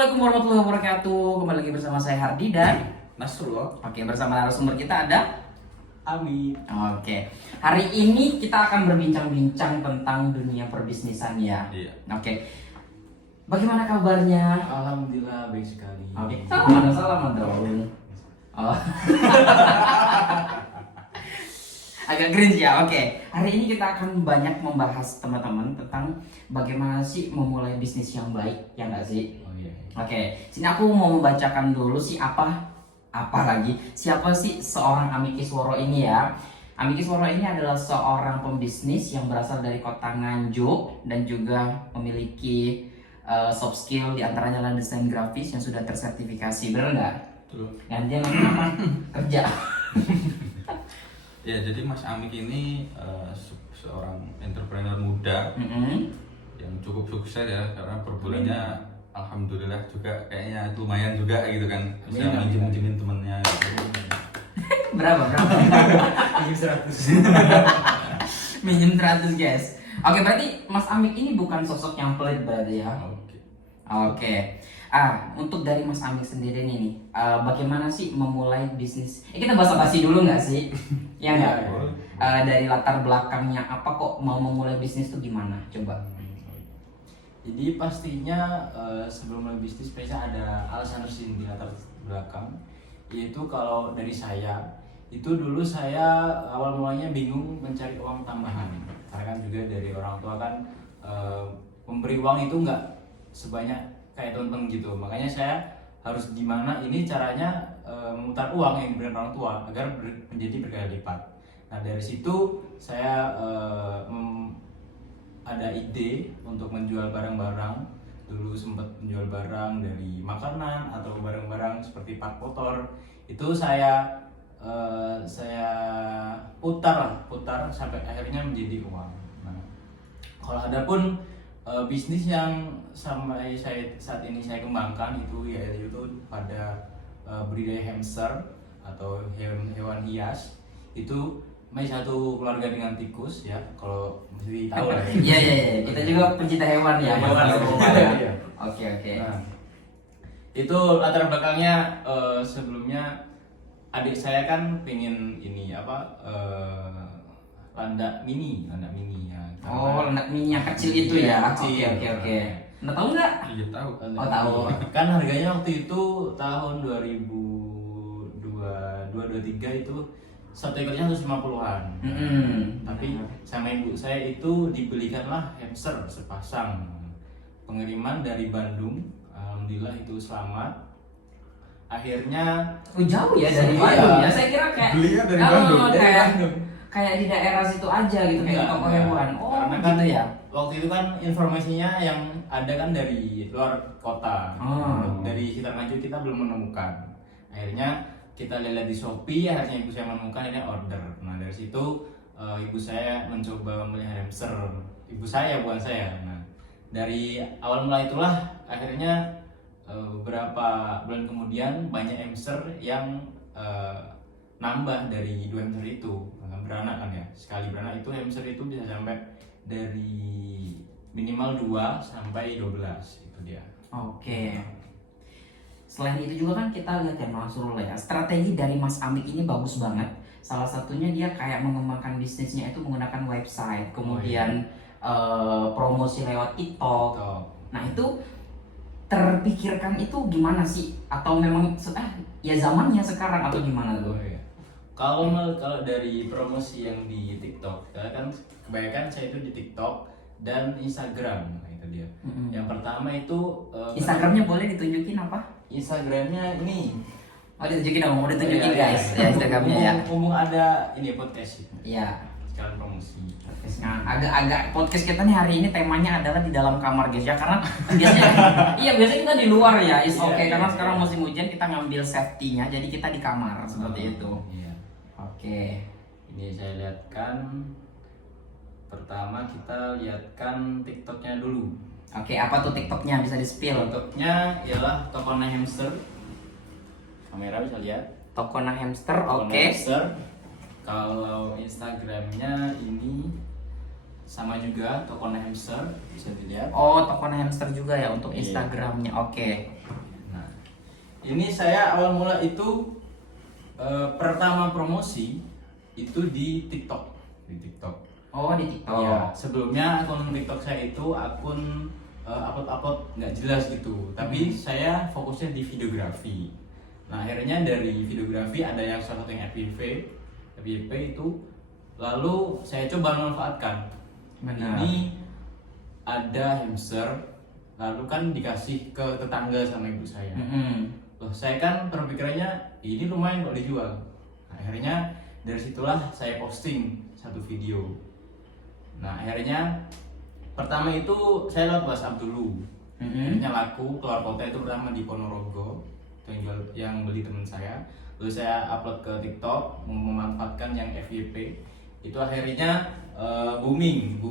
Assalamualaikum warahmatullahi wabarakatuh. Kembali lagi bersama saya Hardi dan Nasrullah. oke, bersama narasumber kita ada Ami. Oke. Hari ini kita akan berbincang-bincang tentang dunia perbisnisan ya. Iya. Oke. Bagaimana kabarnya? Alhamdulillah baik sekali. Oke. Salaman dong. Oh. Agak cringe ya. Oke. Hari ini kita akan banyak membahas teman-teman tentang bagaimana sih memulai bisnis yang baik, ya nggak sih? Oh iya. Oke, sini aku mau membacakan dulu sih siapa sih seorang Amikis Woro ini ya. Amikis Woro ini adalah seorang pembisnis yang berasal dari kota Nganjuk dan juga memiliki soft skill diantaranya adalah desain grafis yang sudah tersertifikasi, benar nggak? Betul. Dan dia apa? Kerja. Ya, jadi Mas Amik ini seorang entrepreneur muda yang cukup sukses ya, karena per bulannya alhamdulillah juga kayaknya lumayan juga gitu kan, bisa minjem-minjemin temennya gitu. Berapa? Minjem 100. Minjem 100 guys. Oke, berarti Mas Amik ini bukan sosok yang pelit berarti ya? Oke. Oke. Untuk dari Mas Amik sendiri nih, bagaimana sih memulai bisnis? Kita basa-basi dulu nggak sih? Ya nggak? Dari latar belakangnya apa kok mau memulai bisnis tuh gimana? Coba. Jadi pastinya sebelum mulai bisnis biasanya ada alasan resmi di latar belakang. Yaitu kalau dari saya, itu dulu saya awal mulanya bingung mencari uang tambahan. Karena kan juga dari orang tua kan memberi uang itu nggak sebanyak kayak temen gitu. Makanya saya harus gimana ini caranya memutar uang yang diberikan orang tua agar menjadi berkali lipat. Nah dari situ saya ada ide untuk menjual barang-barang. Dulu sempat menjual barang dari makanan atau barang-barang seperti part motor. Itu saya putar sampai akhirnya menjadi uang. Nah, kalau ada pun bisnis yang sampai saat ini saya kembangkan itu yaitu pada budidaya hamster atau hewan hias. Itu masih satu keluarga dengan tikus ya, kalau mesti tahu lah. Iya. Kita juga pencinta hewan ya. Hewan. Ya. Oke. Nah, itu latar belakangnya sebelumnya adik saya kan pengen ini landak mini ya. Oh, landak mini yang kecil itu ya. Oke. Anda tahu nggak? Iya tahu. Oh, tahu. Kan harganya waktu itu tahun 2023 itu satu ekornya 150-an. Tapi sama ibu saya itu dibelikanlah hamster sepasang. Pengiriman dari Bandung, alhamdulillah itu selamat. Akhirnya Jauh ya dari Iya. Bandung ya. Saya kira kayak Belinya dari Bandung. kayak di daerah situ aja gitu, kayak Enggak, toko enggak. hewan. Oh, Karena kan gitu ya. waktu itu kan informasinya yang ada kan dari luar kota. Dari sekitar Nganjuk kita belum menemukan. Akhirnya kita lihat di Shopee, akhirnya ibu saya menemukan, ini order. Nah dari situ ibu saya mencoba memelihara hamster. Ibu saya bukan saya. Nah dari awal mula itulah akhirnya beberapa bulan kemudian banyak hamster yang nambah dari 2 hamster itu. Beranak kan ya, sekali beranak itu hamster itu bisa sampai dari minimal 2 sampai 12 itu dia. Oke. Selain itu juga kan kita lihat ya Mas Rul ya, strategi dari Mas Amik ini bagus banget. Salah satunya dia kayak mengembangkan bisnisnya itu menggunakan website, kemudian promosi lewat TikTok. Nah itu terpikirkan itu gimana sih? Atau memang ya zamannya sekarang atau gimana tuh? Kalau dari promosi yang di TikTok, kan kebanyakan saya itu di TikTok dan Instagram. Nah, itu dia. Yang pertama itu Instagramnya boleh ditunjukin apa? Instagramnya ini. Oh ditunjukin dong, mau ditunjukin guys ya Instagramnya ya. Umum ada ini podcast itu. Iya. Sekarang promosi. Nah, agak podcast kita nih hari ini temanya adalah di dalam kamar guys ya, karena biasanya biasanya kita di luar ya, karena sekarang musim hujan kita ngambil safety-nya, jadi kita di kamar seperti itu. Iya. Oke. Ini saya lihatkan. Pertama kita lihatkan TikToknya dulu. Oke, apa tuh TikToknya, bisa di-spill? TikToknya ialah Tokona Hamster. Kamera bisa lihat. Tokona Hamster, Tokona oke. Hamster. Kalau Instagramnya ini sama juga Tokona Hamster, bisa dilihat. Oh, Tokona Hamster juga ya untuk Iya. Instagramnya. Oke. Nah, ini saya awal mula itu pertama promosi itu di TikTok. Oh, di TikTok. Iya, sebelumnya akun TikTok saya itu akun upload nggak jelas gitu, tapi saya fokusnya di videografi. Nah, akhirnya dari videografi ada yang salah satu yang FYP itu, lalu saya coba manfaatkan. Benar. Ini ada hamster, lalu kan dikasih ke tetangga sama ibu saya. Loh, saya kan berpikirannya ini lumayan kok dijual. Nah, akhirnya dari situlah saya posting satu video. Nah, akhirnya pertama itu saya lewat WhatsApp dulu. Akhirnya laku keluar kota itu pertama di Ponorogo. Itu yang beli teman saya. Lalu saya upload ke TikTok memanfaatkan yang FYP. Itu akhirnya booming.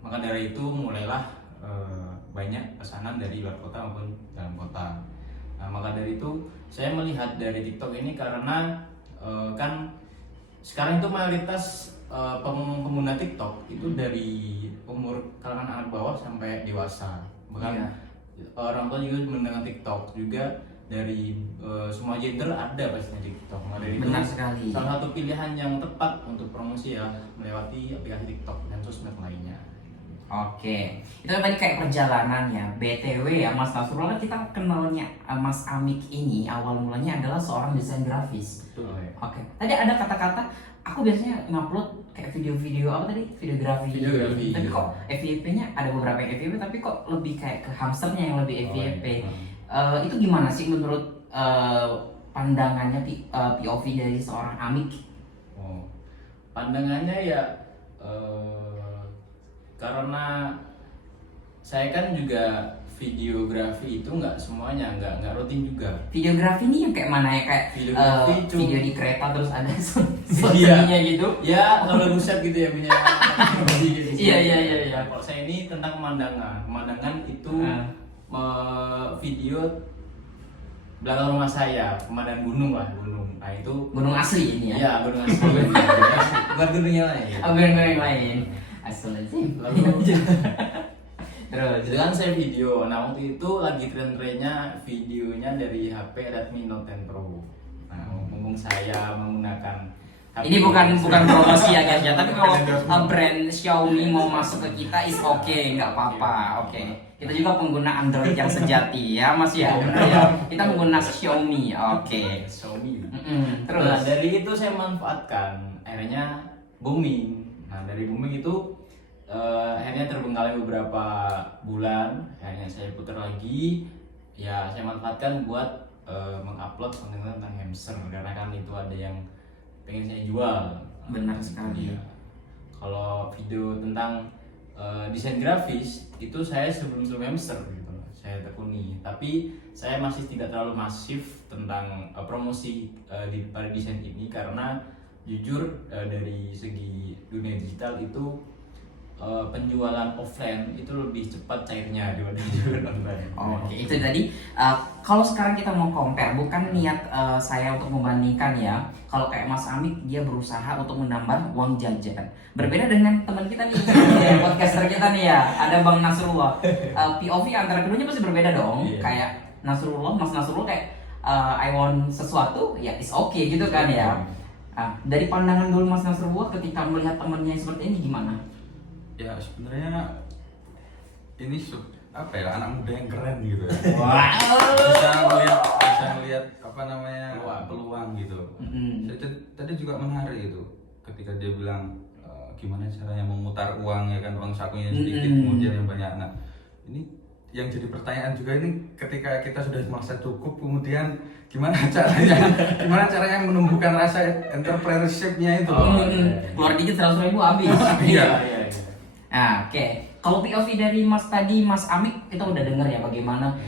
Maka dari itu mulailah banyak pesanan dari luar kota maupun dalam kota. Nah, maka dari itu saya melihat dari TikTok ini karena kan sekarang itu mayoritas pengguna TikTok itu dari umur kalangan anak bawah sampai dewasa. Bahkan orang tua juga mendengar TikTok juga dari semua gender ada pastinya di TikTok. Maka dari Benar itu sekali. salah satu pilihan yang tepat untuk promosi ya melewati aplikasi TikTok dan sosmed lainnya. Oke, itu tadi kayak perjalanan ya. BTW ya Mas Nasrullah, kita kenalnya Mas Amik ini awal mulanya adalah seorang desain grafis. Betul ya. Oke, tadi ada kata-kata, aku biasanya ngupload kayak video-video apa tadi? Videografi. Tapi kok FYP-nya ada beberapa yang FYP, tapi kok lebih kayak ke hamsternya yang lebih FYP. Itu gimana sih menurut pandangannya POV dari seorang Amik? Oh, pandangannya ya karena saya kan juga videografi itu nggak semuanya nggak rutin juga. Videografi ini yang kayak mana ya? Kayak Videografi video di kereta terus ada Iya. soundnya gitu? Ya kalau buset gitu ya punya. Iya. Kalau saya ini tentang pemandangan itu video belakang rumah saya, pemandangan gunung. Nah itu Gunung asli ini ya? Iya, gunung asli. Bukan gunung yang lain. Gunung yang lain. Astagfirullahaladzim. Lalu Terus. itu kan saya video. Nah waktu itu lagi tren-trennya videonya dari HP Redmi Note 10 Pro. Nah mumpung saya menggunakan HP Ini bukan promosi ya guys ya, tapi kalau brand Xiaomi mau masuk ke kita is okay, nggak apa-apa. Oke. Kita juga pengguna Android yang sejati ya Mas ya. Benar ya. Kita menggunakan Xiaomi. Oke. Xiaomi. Terus. Nah, dari itu saya manfaatkan, akhirnya booming. Nah dari booming itu akhirnya terbengkalai beberapa bulan, akhirnya saya putar lagi. Ya saya manfaatkan buat mengupload konten tentang hamster karena kan itu ada yang pengen saya jual. Benar sekali. Ya. Kalau video tentang desain grafis itu saya sebelum hamster gitu saya tekuni, tapi saya masih tidak terlalu masif tentang promosi pada desain ini karena jujur dari segi dunia digital itu penjualan offline itu lebih cepat cairnya dibanding jualan online. Oke, itu tadi kalau sekarang kita mau compare, bukan niat saya untuk membandingkan ya. Kalau kayak Mas Amik dia berusaha untuk menambah uang jajan. Berbeda dengan teman kita nih, ya, podcaster kita nih ya, ada Bang Nasrullah. POV antara keduanya pasti berbeda dong. Iya. Kayak Mas Nasrullah kayak I want sesuatu, ya is okay gitu kan ya. Dari pandangan dulu Mas Nasrullah ketika melihat temannya seperti ini gimana? Ya sebenarnya ini apa ya, anak muda yang keren gitu ya. bisa melihat apa namanya peluang gitu. Tadi juga menarik itu ketika dia bilang gimana caranya memutar uang ya kan, uang sakunya sedikit kemudian yang banyak. Nah ini yang jadi pertanyaan juga ini, ketika kita sudah merasa cukup kemudian gimana caranya menumbuhkan rasa entrepreneurship-nya itu. Keluar dikit 100.000 habis. Iya. Nah, oke. Kalau POV dari Mas Amik kita udah denger ya bagaimana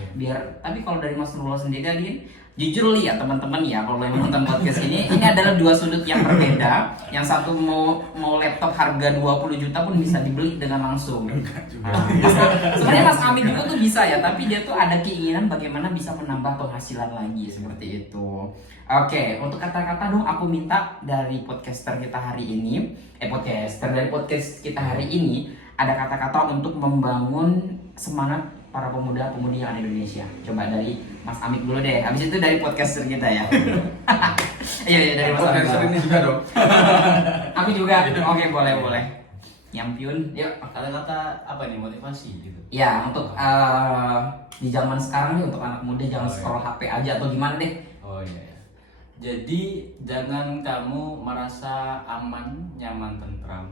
tapi kalau dari Mas Nurullah sendiri tadi jujur lihat teman-teman ya, kalau yang menonton podcast ini adalah dua sudut yang berbeda. Yang satu mau laptop harga 20 juta pun bisa dibeli dengan langsung. Sebenarnya Mas Amik juga tuh bisa ya, tapi dia tuh ada keinginan bagaimana bisa menambah penghasilan lagi seperti itu. Oke, untuk kata-kata dong aku minta dari podcaster kita hari ini, podcast kita hari ini, ada kata-kata untuk membangun semangat para pemuda-pemudi yang ada di Indonesia. Coba dari Mas Amik dulu deh. Habis itu dari podcaster kita ya. Iya dari Mas Amik. Podcaster ini juga dong. Amik juga. Oke, boleh. Nyampiun. Yuk. Kata-kata apa nih, motivasi gitu? Ya, untuk di zaman sekarang nih untuk anak muda jangan scroll HP aja atau gimana deh. Oh iya ya. Jadi jangan kamu merasa aman, nyaman, tentram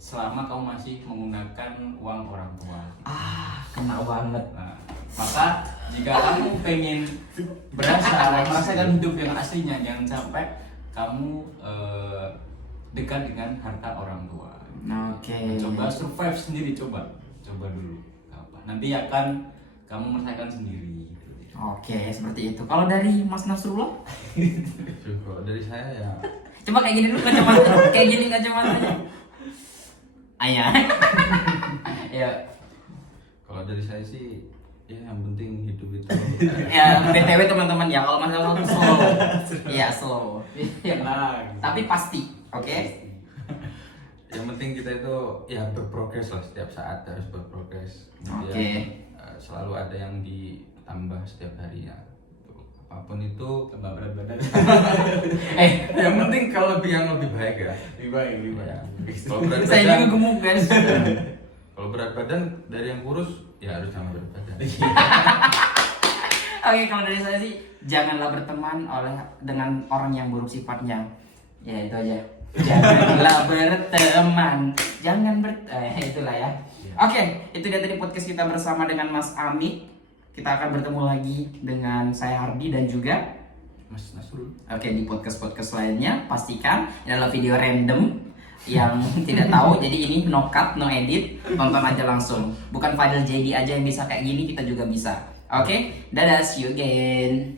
selama kamu masih menggunakan uang orang tua. Kena banget. Nah, maka jika kamu pengen merasakan hidup yang aslinya, jangan sampai kamu dekat dengan harta orang tua. Oke. Coba survive sendiri, coba dulu. Nanti akan kamu merasakan sendiri. Oke, seperti itu. Kalau dari Mas Nasrullah? Kalau dari saya ya Coba kayak gini dulu kacamata. Kayak gini kacamatanya. Ayah. Ya. kalau dari saya sih ya yang penting hidup itu Ya, BTW teman-teman ya, kalau Mas Nasrullah tuh slow. Iya, slow. Iya. Tapi pasti, oke? yang penting kita itu ya berprogres lah, setiap saat harus berprogres. Kemudian Oke. Selalu ada yang ditambah setiap harinya. Apapun itu Tambah berat badan. yang penting kalau yang lebih baik ya. Lebih baik. Ya. Kalau berat Saya juga badan, gemuk, guys. kalau berat badan dari yang kurus ya harus sama berat badan. Oke, kalau dari saya sih janganlah berteman dengan orang yang buruk sifatnya. Ya itu aja. Janganlah berteman. Itulah ya. Oke, itu dia tadi podcast kita bersama dengan Mas Amik. Kita akan bertemu lagi dengan saya Hardi dan juga Mas Nasrul. oke di podcast lainnya. Pastikan ini adalah video random yang tidak tahu, jadi ini no cut, no edit, tonton aja langsung. Bukan Fadil JD aja yang bisa kayak gini, kita juga bisa. Oke, dadah, see you again.